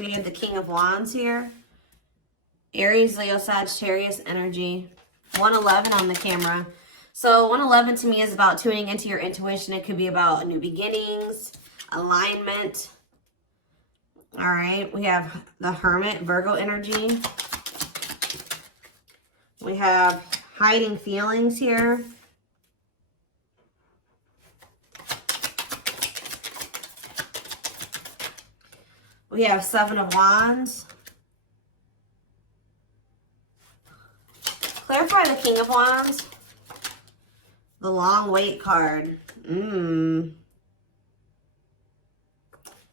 We have the King of Wands here. Aries, Leo, Sagittarius energy. 111 on the camera. So 111 to me is about tuning into your intuition. It could be about new beginnings, alignment. All right. We have the Hermit, Virgo energy. We have hiding feelings here. We have Seven of Wands. Clarify the King of Wands. The Long Wait card.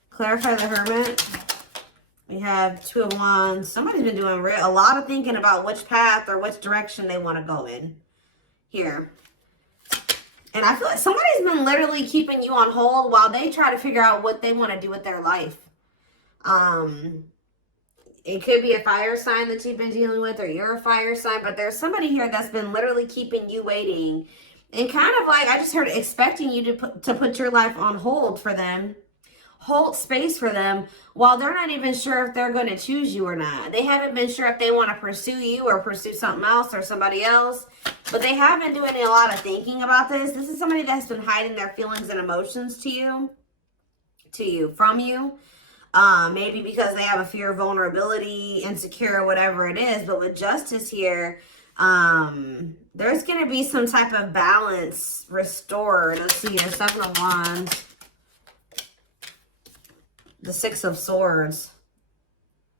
Clarify the Hermit. We have Two of Wands. Somebody's been doing a lot of thinking about which path or which direction they want to go in here. And I feel like somebody's been literally keeping you on hold while they try to figure out what they want to do with their life. It could be a fire sign that you've been dealing with, or you're a fire sign, but there's somebody here that's been literally keeping you waiting and kind of like, I just heard, expecting you to put your life on hold for them, hold space for them, while they're not even sure if they're going to choose you or not. They haven't been sure if they want to pursue you or pursue something else or somebody else, but they have been doing a lot of thinking about this. This is somebody that's been hiding their feelings and emotions from you. Maybe because they have a fear of vulnerability, insecure, whatever it is. But with Justice here, there's going to be some type of balance restored. Let's see here, Seven of Wands. The Six of Swords.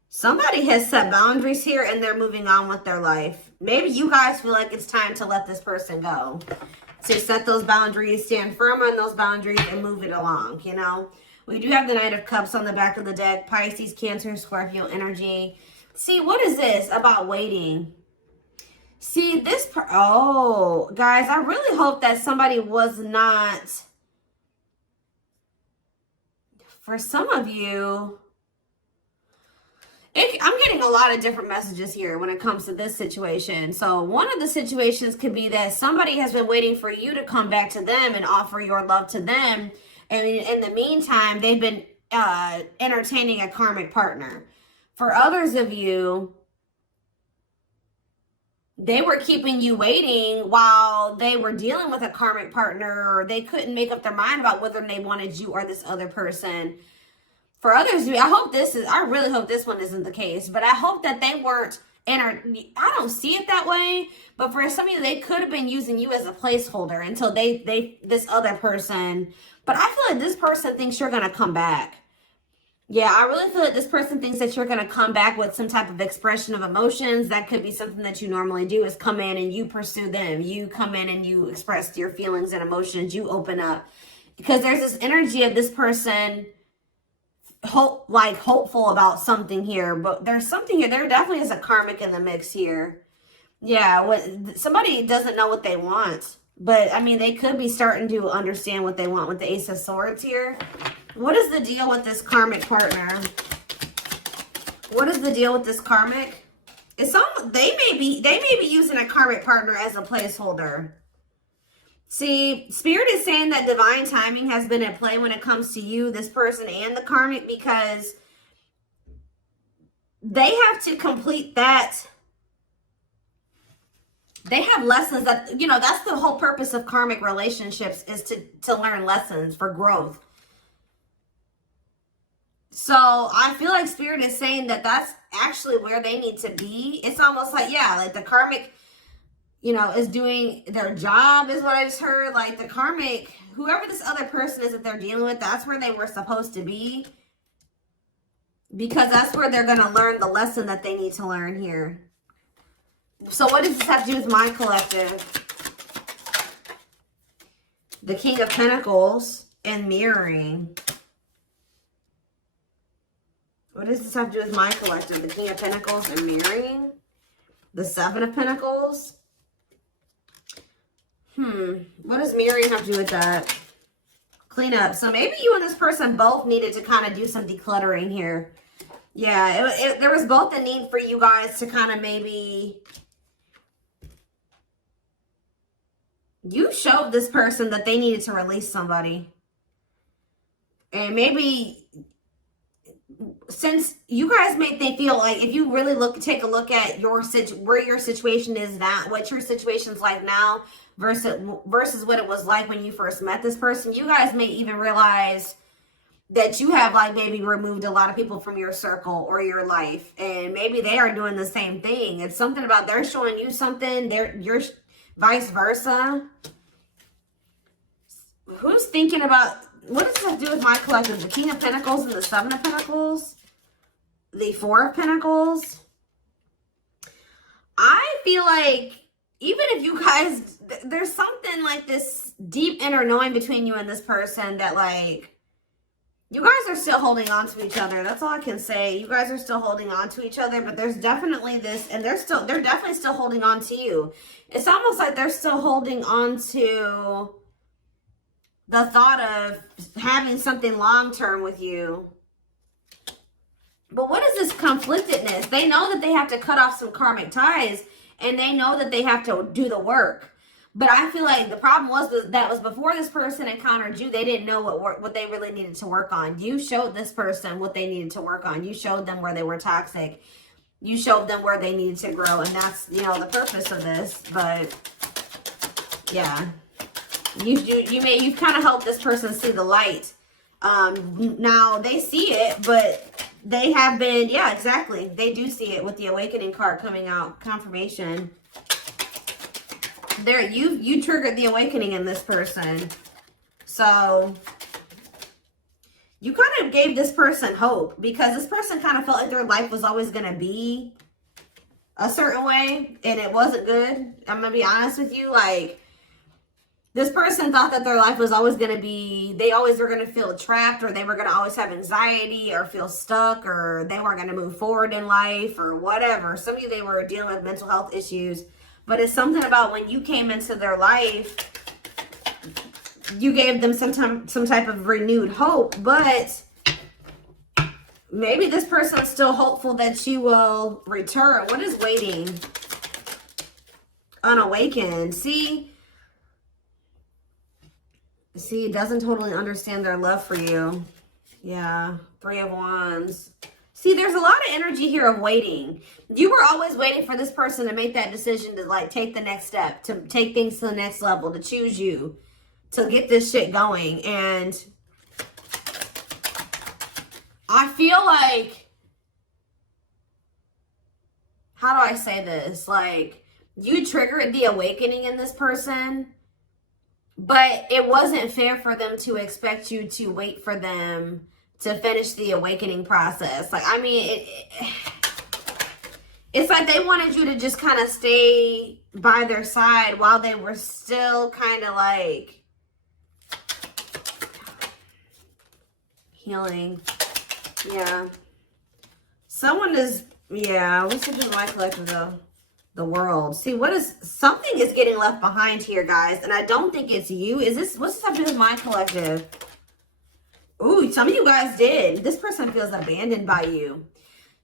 Somebody has set boundaries here and they're moving on with their life. Maybe you guys feel like it's time to let this person go. To set those boundaries, stand firm on those boundaries and move it along, you know. We do have the Knight of Cups on the back of the deck. Pisces, Cancer, Scorpio energy. See, what is this about waiting? See, this... Oh, guys, I really hope that somebody was not... For some of you... I'm getting a lot of different messages here when it comes to this situation. So one of the situations could be that somebody has been waiting for you to come back to them and offer your love to them. And in the meantime, they've been entertaining a karmic partner. For others of you, they were keeping you waiting while they were dealing with a karmic partner, or they couldn't make up their mind about whether they wanted you or this other person. For others of you, I really hope this one isn't the case, but I hope that they weren't I don't see it that way, but for some of you, they could have been using you as a placeholder until this other person. But I feel like this person thinks you're going to come back. Yeah, I really feel like this person thinks that you're going to come back with some type of expression of emotions. That could be something that you normally do, is come in and you pursue them. You come in and you express your feelings and emotions. You open up. Because there's this energy of this person hopeful about something here. But there's something here. There definitely is a karmic in the mix here. Yeah, somebody doesn't know what they want. But, I mean, they could be starting to understand what they want with the Ace of Swords here. What is the deal with this karmic partner? What is the deal with this karmic? They may be using a karmic partner as a placeholder. See, Spirit is saying that divine timing has been at play when it comes to you, this person, and the karmic, because they have to complete that. They have lessons that, you know, that's the whole purpose of karmic relationships, is to learn lessons for growth. So I feel like Spirit is saying that that's actually where they need to be. It's almost like, yeah, like the karmic, you know, is doing their job, is what I just heard. Like the karmic, whoever this other person is that they're dealing with, that's where they were supposed to be. Because that's where they're going to learn the lesson that they need to learn here. So what does this have to do with my collective? The King of Pentacles and mirroring. What does this have to do with my collective? The King of Pentacles and mirroring. The Seven of Pentacles. What does mirroring have to do with that? Clean up. So maybe you and this person both needed to kind of do some decluttering here. Yeah, there was both a need for you guys to kind of maybe... You showed this person that they needed to release somebody. And maybe since you guys made they feel like, if you really take a look at where your situation is now, what your situation's like now versus what it was like when you first met this person, you guys may even realize that you have like maybe removed a lot of people from your circle or your life, and maybe they are doing the same thing. It's something about they're showing you something, you're vice versa. Who's thinking about, what does this have to do with my collective? The King of Pentacles and the Seven of Pentacles, the Four of Pentacles. I feel like even if you guys, there's something like this deep inner knowing between you and this person that like, you guys are still holding on to each other. That's all I can say. You guys are still holding on to each other, but there's definitely this, and they're definitely still holding on to you. It's almost like they're still holding on to the thought of having something long-term with you. But what is this conflictedness? They know that they have to cut off some karmic ties, and they know that they have to do the work. But I feel like the problem was before this person encountered you, they didn't know what they really needed to work on. You showed this person what they needed to work on. You showed them where they were toxic. You showed them where they needed to grow, and that's, you know, the purpose of this. But yeah, you've kind of helped this person see the light. Now they see it, but they have been, yeah, exactly. They do see it with the Awakening card coming out, confirmation. There, you triggered the awakening in this person. So you kind of gave this person hope, because this person kind of felt like their life was always going to be a certain way, and it wasn't good. I'm going to be honest with you. Like, this person thought that their life was always going to be, they always were going to feel trapped, or they were going to always have anxiety or feel stuck, or they weren't going to move forward in life or whatever. Some of you, they were dealing with mental health issues. But it's something about when you came into their life, you gave them some type of renewed hope. But maybe this person is still hopeful that you will return. What is waiting? Unawakened. See, it doesn't totally understand their love for you. Yeah, Three of Wands. See, there's a lot of energy here of waiting. You were always waiting for this person to make that decision to like take the next step, to take things to the next level, to choose you, to get this shit going. And I feel like, how do I say this? Like, you triggered the awakening in this person, but it wasn't fair for them to expect you to wait for them to finish the awakening process. Like, I mean, it's like they wanted you to just kind of stay by their side while they were still kind of like healing. Yeah. Someone is, yeah, what's it in my collective though? The world. See, something is getting left behind here, guys. And I don't think it's you. What's this have to do with my collective? Ooh, some of you guys did. This person feels abandoned by you.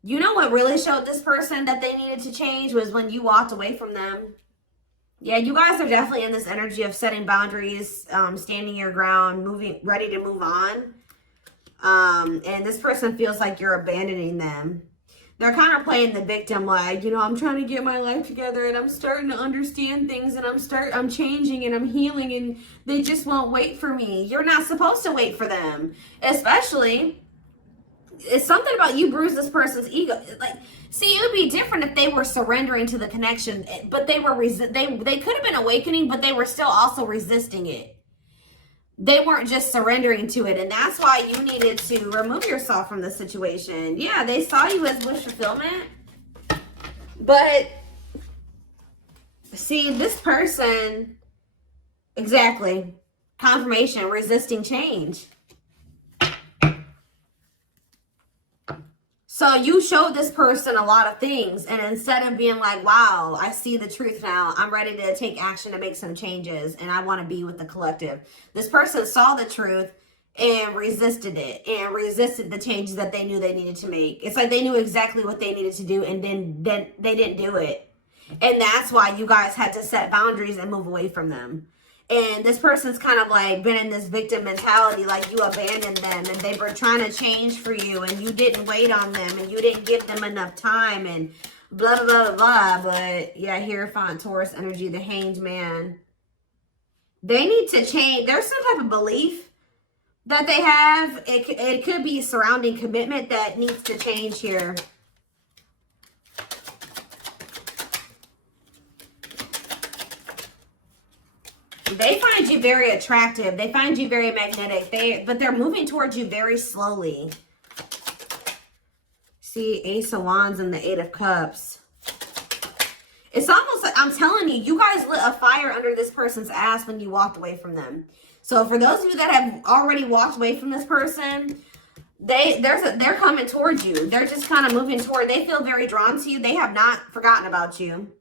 You know what really showed this person that they needed to change was when you walked away from them. Yeah, you guys are definitely in this energy of setting boundaries, standing your ground, ready to move on. And this person feels like you're abandoning them. They're kind of playing the victim, like, you know, I'm trying to get my life together and I'm starting to understand things and I'm changing and I'm healing and they just won't wait for me. You're not supposed to wait for them. Especially, it's something about you bruised this person's ego. Like, see, it would be different if they were surrendering to the connection, but they could have been awakening, but they were still also resisting it. They weren't just surrendering to it. And that's why you needed to remove yourself from the situation. Yeah, they saw you as wish fulfillment. But, see, this person, exactly, confirmation, resisting change. So you showed this person a lot of things, and instead of being like, wow, I see the truth now, I'm ready to take action to make some changes, and I want to be with the collective. This person saw the truth and resisted it, and resisted the changes that they knew they needed to make. It's like they knew exactly what they needed to do, and then they didn't do it. And that's why you guys had to set boundaries and move away from them. And this person's kind of like been in this victim mentality, like you abandoned them and they were trying to change for you and you didn't wait on them and you didn't give them enough time and blah, blah, blah, blah. But yeah, Hierophant, Taurus energy, the Hanged Man. They need to change. There's some type of belief that they have. It could be surrounding commitment that needs to change here. They find you very attractive. They find you very magnetic. But they're moving towards you very slowly. See, Ace of Wands and the Eight of Cups. It's almost like, I'm telling you, you guys lit a fire under this person's ass when you walked away from them. So for those of you that have already walked away from this person, they're coming towards you. They're just kind of moving toward. They feel very drawn to you. They have not forgotten about you.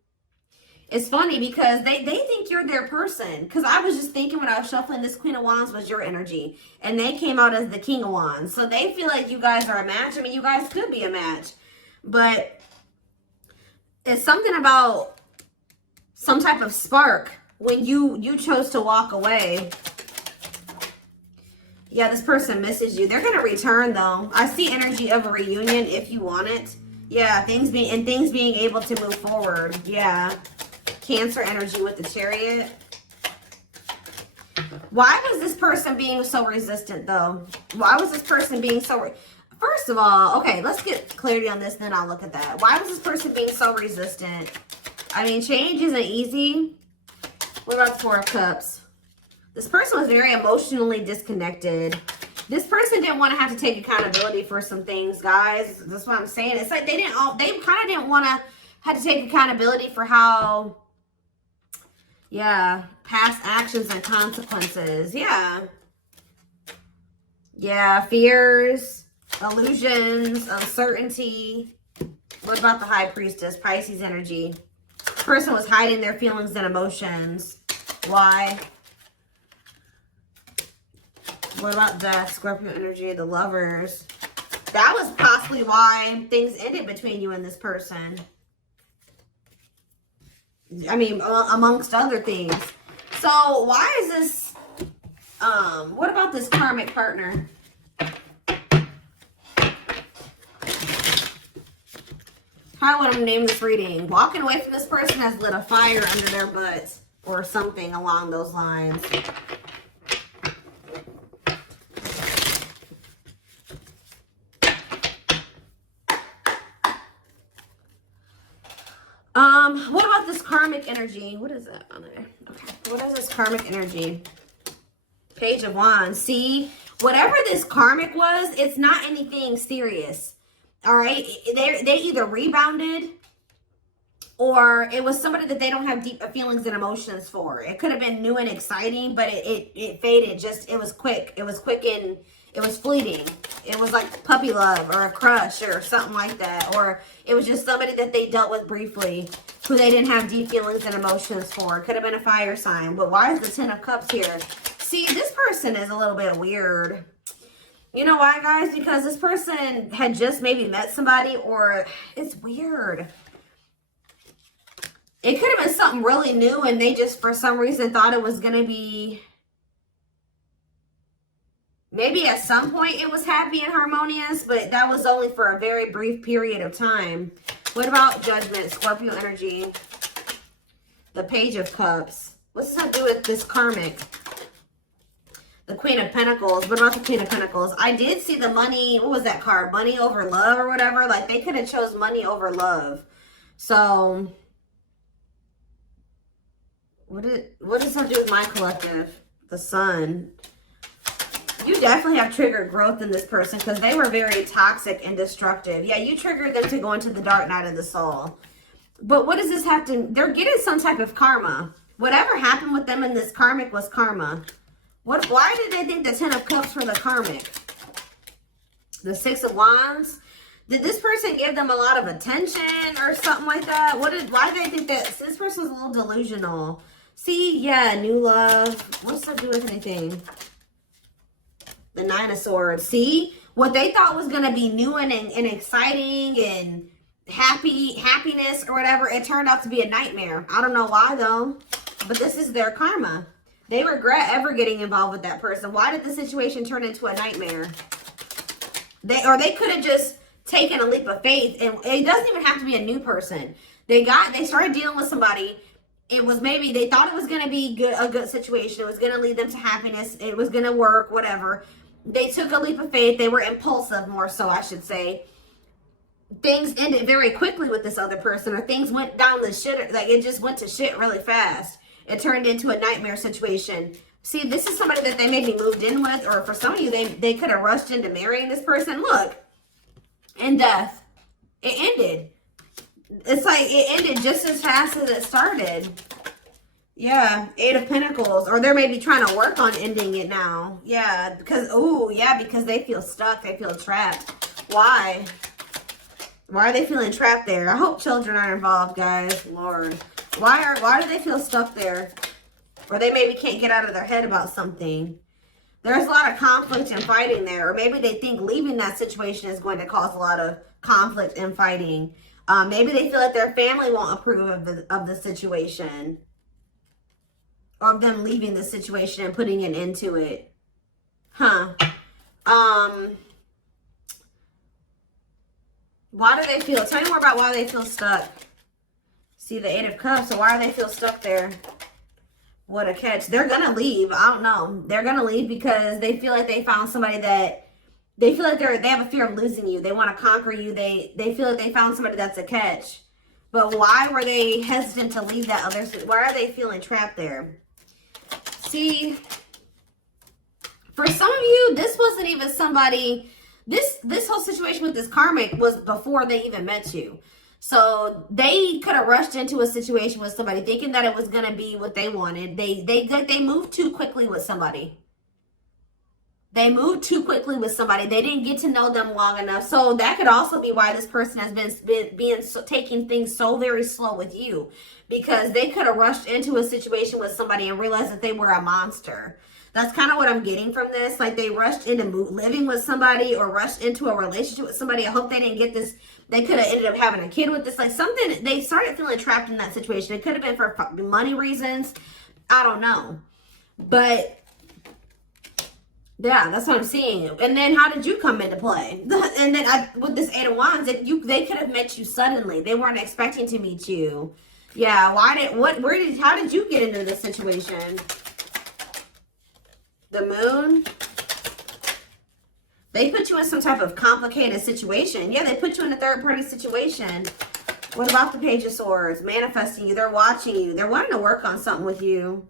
It's funny because they think you're their person. Because I was just thinking when I was shuffling, this Queen of Wands was your energy. And they came out as the King of Wands. So they feel like you guys are a match. I mean, you guys could be a match. But it's something about some type of spark when you chose to walk away. Yeah, this person misses you. They're going to return, though. I see energy of a reunion if you want it. Yeah, things being able to move forward. Yeah. Cancer energy with the Chariot. Why was this person being so resistant, though? Why was this person being so... First of all, okay, let's get clarity on this, then I'll look at that. Why was this person being so resistant? I mean, change isn't easy. What about the Four of Cups? This person was very emotionally disconnected. This person didn't want to have to take accountability for some things, guys. That's what I'm saying. It's like they kind of didn't want to have to take accountability for how... Yeah, past actions and consequences. Yeah. Yeah, fears, illusions, uncertainty. What about the High Priestess? Pisces energy. This person was hiding their feelings and emotions. Why? What about that? Scorpio energy, the Lovers. That was possibly why things ended between you and this person. I mean, amongst other things. So, why is this, what about this karmic partner? How would I name this reading? Walking away from this person has lit a fire under their butts or something along those lines. What about this karmic energy? What is that on there? Okay. What is this karmic energy? Page of Wands. See, whatever this karmic was, it's not anything serious. All right. They either rebounded or it was somebody that they don't have deep feelings and emotions for. It could have been new and exciting, but it faded. It was quick. It was quick and it was fleeting. It was like puppy love or a crush or something like that. Or it was just somebody that they dealt with briefly who they didn't have deep feelings and emotions for. It could have been a fire sign. But why is the Ten of Cups here? See, this person is a little bit weird. You know why, guys? Because this person had just maybe met somebody, or it's weird. It could have been something really new and they just, for some reason, thought it was going to be... Maybe at some point it was happy and harmonious, but that was only for a very brief period of time. What about Judgment, Scorpio energy? The Page of Cups. What's that do with this karmic? The Queen of Pentacles. What about the Queen of Pentacles? I did see the money. What was that card? Money over love or whatever. Like they could have chose money over love. So what does that do with my collective? The Sun. You definitely have triggered growth in this person because they were very toxic and destructive. Yeah, you triggered them to go into the dark night of the soul. But what does this have to... They're getting some type of karma. Whatever happened with them in this karmic was karma. Why did they think the Ten of Cups were the karmic? The Six of Wands? Did this person give them a lot of attention or something like that? Why did they think that... This person's a little delusional. See, yeah, new love. What's that do with anything? The Nine of Swords. See? What they thought was going to be new and exciting and happiness or whatever, it turned out to be a nightmare. I don't know why, though. But this is their karma. They regret ever getting involved with that person. Why did the situation turn into a nightmare? They could have just taken a leap of faith, and it doesn't even have to be a new person. They started dealing with somebody. It was maybe they thought it was going to be a good situation. It was going to lead them to happiness. It was going to work, whatever. They took a leap of faith. They were impulsive, more so, I should say. Things ended very quickly with this other person, or things went down the shit. Like, it just went to shit really fast. It turned into a nightmare situation. See, this is somebody that they maybe moved in with, or for some of you, they could have rushed into marrying this person. Look, in death, it ended. It's like it ended just as fast as it started. Yeah, 8 of Pentacles. Or they're maybe trying to work on ending it now. Yeah, because, oh, yeah, because they feel stuck. They feel trapped. Why? Why are they feeling trapped there? I hope children are involved, guys. Lord. Why do they feel stuck there? Or they maybe can't get out of their head about something. There's a lot of conflict and fighting there. Or maybe they think leaving that situation is going to cause a lot of conflict and fighting. Maybe they feel like their family won't approve of the situation. Or of them leaving the situation and putting an end to it. Huh. Why do they feel? Tell me more about why they feel stuck. See the 8 of Cups. So why do they feel stuck there? What a catch. They're going to leave. I don't know. They're going to leave because they feel like they found somebody that they feel like they have a fear of losing you. They want to conquer you. They feel like they found somebody that's a catch. But why were they hesitant to leave that other? Why are they feeling trapped there? See, for some of you, this wasn't even somebody. This whole situation with this karmic was before they even met you. So they could have rushed into a situation with somebody thinking that it was going to be what they wanted. They moved too quickly with somebody. They moved too quickly with somebody. They didn't get to know them long enough. So that could also be why this person has been taking things so very slow with you. Because they could have rushed into a situation with somebody and realized that they were a monster. That's kind of what I'm getting from this. Like they rushed into living with somebody or rushed into a relationship with somebody. I hope they didn't get this. They could have ended up having a kid with this. Like something, they started feeling trapped in that situation. It could have been for money reasons. I don't know. But yeah, that's what I'm seeing. And then how did you come into play? And then with this 8 of Wands, they could have met you suddenly. They weren't expecting to meet you. Yeah, how did you get into this situation? The Moon. They put you in some type of complicated situation. Yeah, they put you in a third-party situation. What about the Page of Swords? Manifesting you. They're watching you. They're wanting to work on something with you.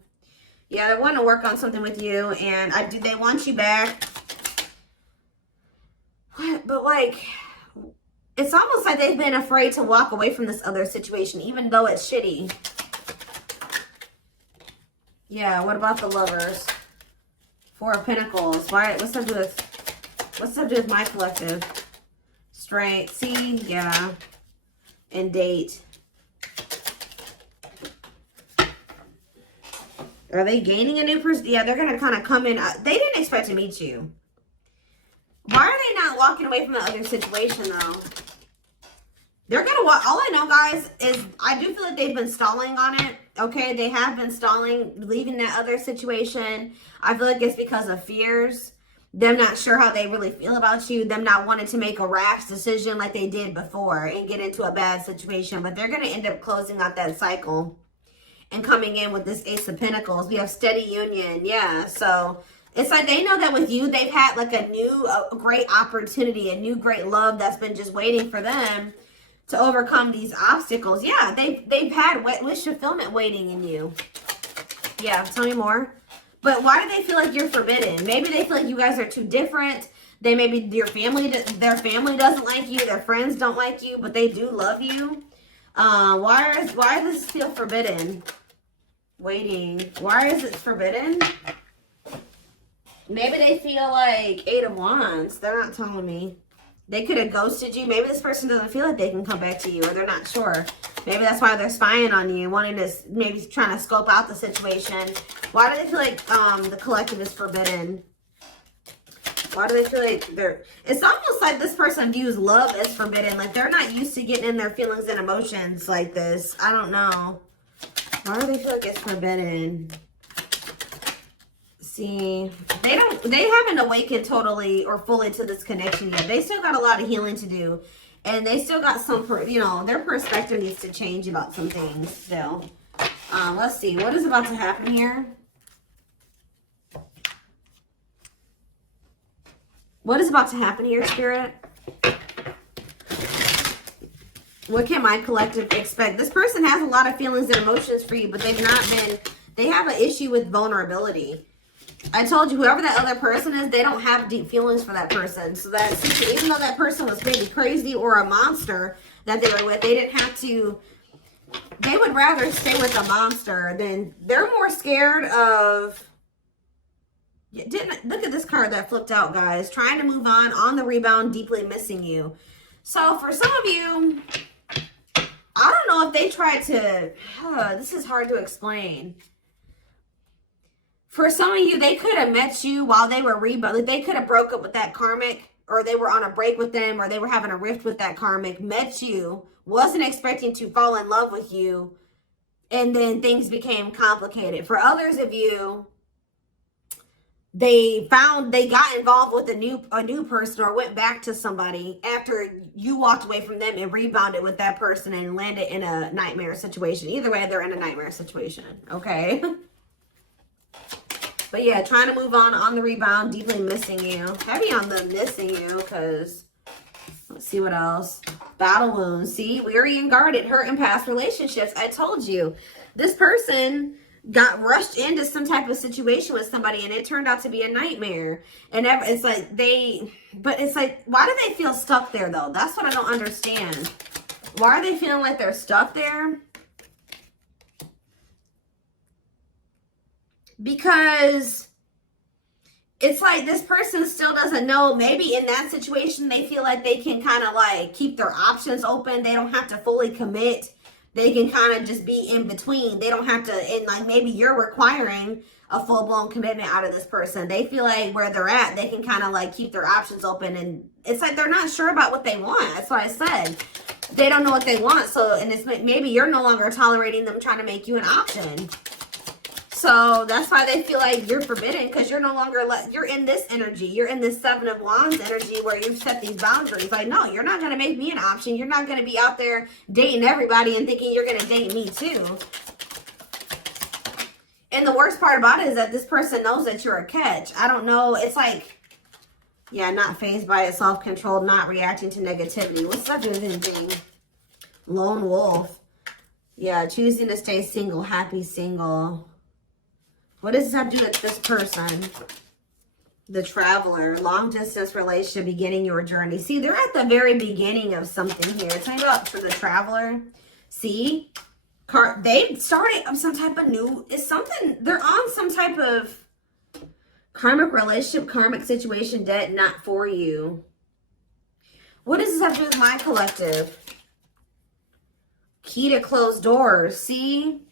Yeah, they're wanting to work on something with you. And they want you back. But like, it's almost like they've been afraid to walk away from this other situation, even though it's shitty. Yeah, what about the Lovers? 4 of Pentacles. What's that do with my collective? Strength. See? Yeah. And date. Are they gaining a new person? Yeah, they're going to kind of come in. They didn't expect to meet you. Why are they not walking away from the other situation, though? They're going to walk. All I know, guys, is I do feel like they've been stalling on it. Okay, they have been stalling, leaving that other situation. I feel like it's because of fears. Them not sure how they really feel about you. Them not wanting to make a rash decision like they did before and get into a bad situation. But they're going to end up closing out that cycle and coming in with this Ace of Pentacles. We have steady union. Yeah, so it's like they know that with you, they've had like a new great opportunity, a new great love that's been just waiting for them to overcome these obstacles. Yeah, they've had wish fulfillment waiting in you. Yeah, tell me more. But why do they feel like you're forbidden? Maybe they feel like you guys are too different. Maybe their family doesn't like you. Their friends don't like you, but they do love you. Why does this feel forbidden? Waiting. Why is it forbidden? Maybe they feel like 8 of Wands. They're not telling me. They could have ghosted you. Maybe this person doesn't feel like they can come back to you, or they're not sure. Maybe that's why they're spying on you, wanting to, maybe trying to scope out the situation. Why do they feel like the collective is forbidden? Why do they feel like it's almost like this person views love as forbidden. Like they're not used to getting in their feelings and emotions like this. I don't know. Why do they feel like it's forbidden? See, they haven't awakened totally or fully to this connection yet. They still got a lot of healing to do. And they still got some, you know, their perspective needs to change about some things still. Let's see. What is about to happen here? What is about to happen here, Spirit? What can my collective expect? This person has a lot of feelings and emotions for you, but they've not been, they have an issue with vulnerability. I told you, whoever that other person is, they don't have deep feelings for that person. So that, even though that person was maybe crazy or a monster that they were with, they didn't have to, they would rather stay with a monster than, they're more scared of, look at this card that flipped out, guys. Trying to move on the rebound, deeply missing you. So for some of you, I don't know if they tried to, this is hard to explain. For some of you, they could have met you while they were rebounding. They could have broke up with that karmic, or they were on a break with them, or they were having a rift with that karmic, met you, wasn't expecting to fall in love with you, and then things became complicated. For others of you, they got involved with a new person or went back to somebody after you walked away from them and rebounded with that person and landed in a nightmare situation. Either way, they're in a nightmare situation, okay? But yeah, trying to move on the rebound, deeply missing you. Heavy on the missing you, because let's see what else. Battle wounds. See, weary and guarded, hurt in past relationships. I told you, this person got rushed into some type of situation with somebody and it turned out to be a nightmare. And it's like but it's like, why do they feel stuck there though? That's what I don't understand. Why are they feeling like they're stuck there? Because it's like this person still doesn't know. Maybe in that situation, they feel like they can kind of like keep their options open. They don't have to fully commit. They can kind of just be in between. They don't have to, and like maybe you're requiring a full-blown commitment out of this person. They feel like where they're at, they can kind of like keep their options open. And it's like they're not sure about what they want. That's what I said. They don't know what they want. So, and it's maybe you're no longer tolerating them trying to make you an option. So that's why they feel like you're forbidden, because you're no longer, you're in this energy. You're in this Seven of Wands energy where you've set these boundaries. Like, no, you're not going to make me an option. You're not going to be out there dating everybody and thinking you're going to date me too. And the worst part about it is that this person knows that you're a catch. I don't know. It's like, yeah, not fazed by it, self-controlled, not reacting to negativity. What's that doing with anything? Lone wolf. Yeah, choosing to stay single, happy single. What does this have to do with this person? The traveler, long distance relationship, beginning your journey. See, they're at the very beginning of something here. Tell me about for the traveler. See, they started some type of new, it's something, they're on some type of karmic relationship, karmic situation, debt not for you. What does this have to do with my collective? Key to closed doors. See,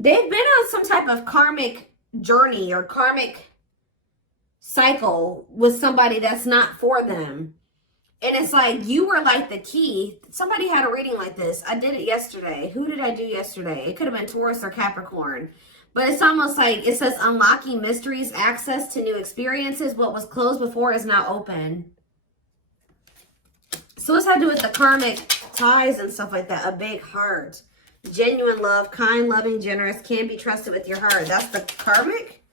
they've been on some type of karmic journey or karmic cycle with somebody that's not for them. And it's like you were like the key. Somebody had a reading like this. I did it yesterday. Who did I do yesterday? It could have been Taurus or Capricorn. But it's almost like it says unlocking mysteries, access to new experiences. What was closed before is now open. So what's that to do with the karmic ties and stuff like that? A big heart. Genuine love, kind, loving, generous, can be trusted with your heart. That's the karmic.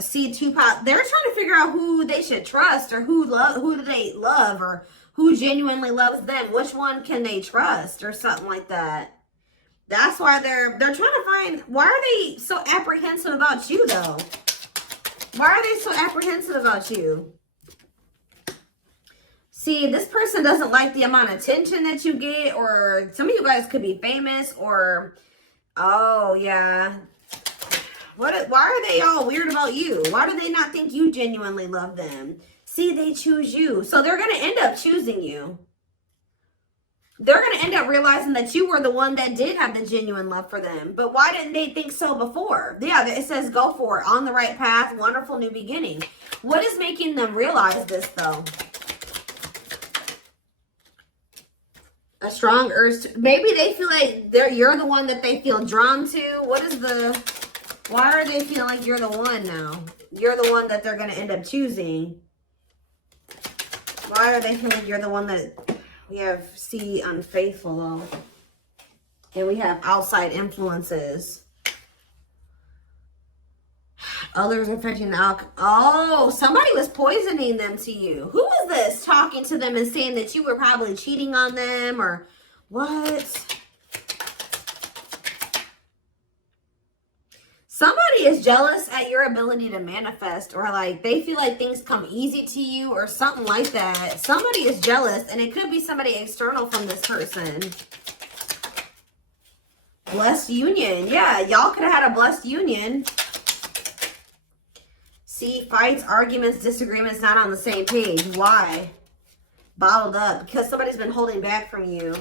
See, two pot. They're trying to figure out who they should trust, or who do they love, or who genuinely loves them. Which one can they trust, or something like that. That's why they're trying to find. Why are they so apprehensive about you though? Why are they so apprehensive about you? See, this person doesn't like the amount of attention that you get, or some of you guys could be famous, or, oh, yeah. Why are they all weird about you? Why do they not think you genuinely love them? See, they choose you. So they're going to end up choosing you. They're going to end up realizing that you were the one that did have the genuine love for them. But why didn't they think so before? Yeah, it says go for it. On the right path, wonderful new beginning. What is making them realize this, though? A strong urge to, maybe they feel like you're the one that they feel drawn to. What is the Why are they feeling like you're the one now? You're the one that they're going to end up choosing. Why are they feeling like you're the one that... We have C, unfaithful, though. And we have outside influences. Others affecting the alcohol. Oh, somebody was poisoning them to you. Who was this talking to them and saying that you were probably cheating on them or what? Somebody is jealous at your ability to manifest, or like they feel like things come easy to you or something like that. Somebody is jealous, and it could be somebody external from this person. Blessed union. Yeah, y'all could have had a blessed union. See, fights, arguments, disagreements, not on the same page. Why? Bottled up. Because somebody's been holding back from you.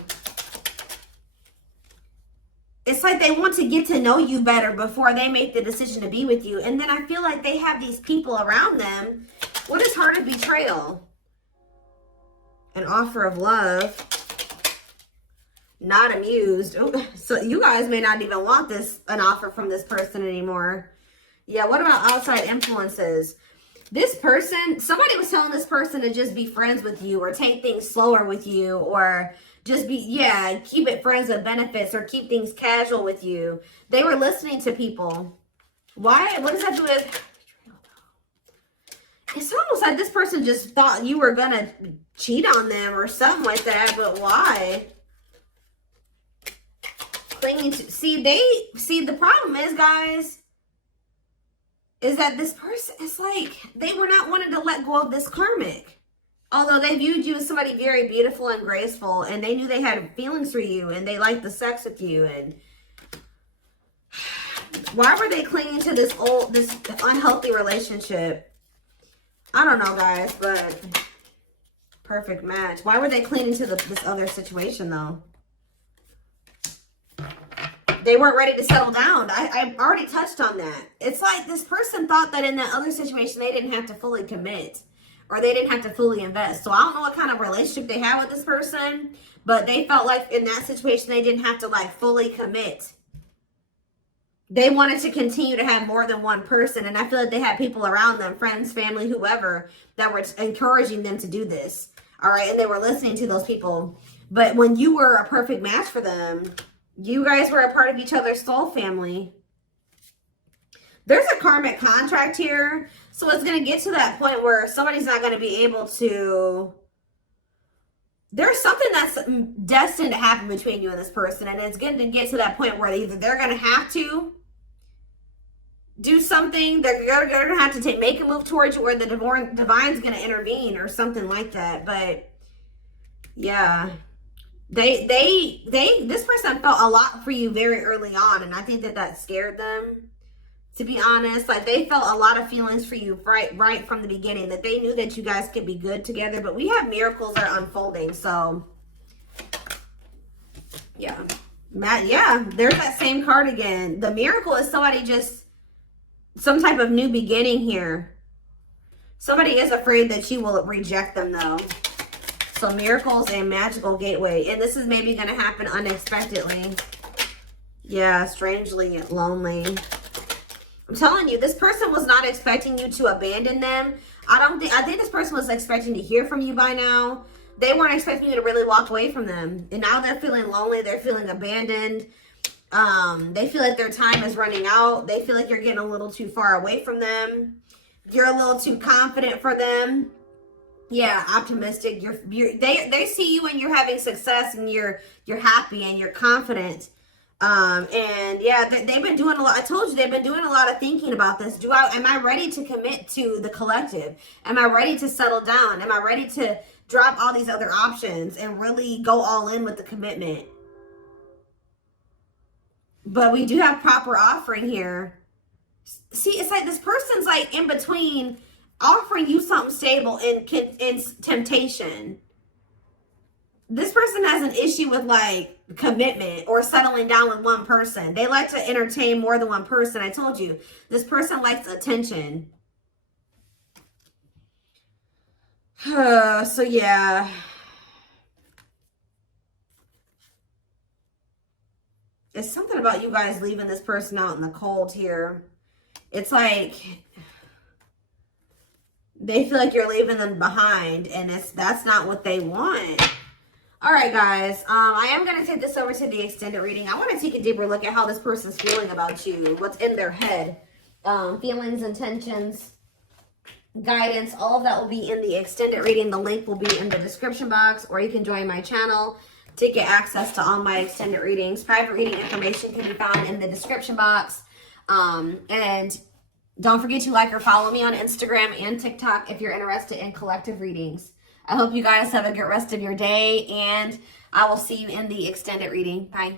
It's like they want to get to know you better before they make the decision to be with you. And then I feel like they have these people around them. What is heart of betrayal? An offer of love. Not amused. Oh, so you guys may not even want an offer from this person anymore. Yeah, what about outside influences? This person, somebody was telling this person to just be friends with you or take things slower with you or just be, yeah, keep it friends with benefits or keep things casual with you. They were listening to people. Why? What does that do with... It's almost like this person just thought you were going to cheat on them or something like that, but why? Clinging to... See, the problem is, guys... is that this person, it's like they were not wanting to let go of this karmic. Although they viewed you as somebody very beautiful and graceful, and they knew they had feelings for you, and they liked the sex with you, and why were they clinging to this unhealthy relationship? I don't know, guys, but perfect match. Why were they clinging to this other situation, though? They weren't ready to settle down. I already touched on that. It's like this person thought that in that other situation, they didn't have to fully commit or they didn't have to fully invest. So I don't know what kind of relationship they had with this person, but they felt like in that situation, they didn't have to like fully commit. They wanted to continue to have more than one person. And I feel like they had people around them, friends, family, whoever, that were encouraging them to do this. All right. And they were listening to those people. But when you were a perfect match for them, you guys were a part of each other's soul family. There's a karmic contract here. So it's going to get to that point where somebody's not going to be able to... There's something that's destined to happen between you and this person. And it's going to get to that point where either they're going to have to do something. They're going to have to make a move towards you, or the divine's going to intervene or something like that. But yeah... This person felt a lot for you very early on, and I think that scared them, to be honest. Like, they felt a lot of feelings for you right from the beginning, that they knew that you guys could be good together. But we have miracles that are unfolding, so yeah. Yeah, there's that same card again. The miracle is somebody just, some type of new beginning here. Somebody is afraid that you will reject them, though. So miracles and magical gateway. And this is maybe going to happen unexpectedly. Yeah, strangely lonely. I'm telling you, this person was not expecting you to abandon them. I think this person was expecting to hear from you by now. They weren't expecting you to really walk away from them. And now they're feeling lonely. They're feeling abandoned. They feel like their time is running out. They feel like you're getting a little too far away from them. You're a little too confident for them. Yeah, optimistic. They see you when you're having success and you're happy and you're confident. And yeah, they've been doing a lot. I told you they've been doing a lot of thinking about this. Am I ready to commit to the collective? Am I ready to settle down? Am I ready to drop all these other options and really go all in with the commitment? But we do have proper offering here. See, it's like this person's like in between offering you something stable and temptation. This person has an issue with like commitment or settling down with one person. They like to entertain more than one person. I told you, this person likes attention. So yeah. It's something about you guys leaving this person out in the cold here. it's like they feel like you're leaving them behind, and that's not what they want. All right, guys. I am going to take this over to the extended reading. I want to take a deeper look at how this person's feeling about you, what's in their head, feelings, intentions, guidance. All of that will be in the extended reading. The link will be in the description box, or you can join my channel to get access to all my extended readings. Private reading information can be found in the description box. And don't forget to like or follow me on Instagram and TikTok if you're interested in collective readings. I hope you guys have a good rest of your day, and I will see you in the extended reading. Bye.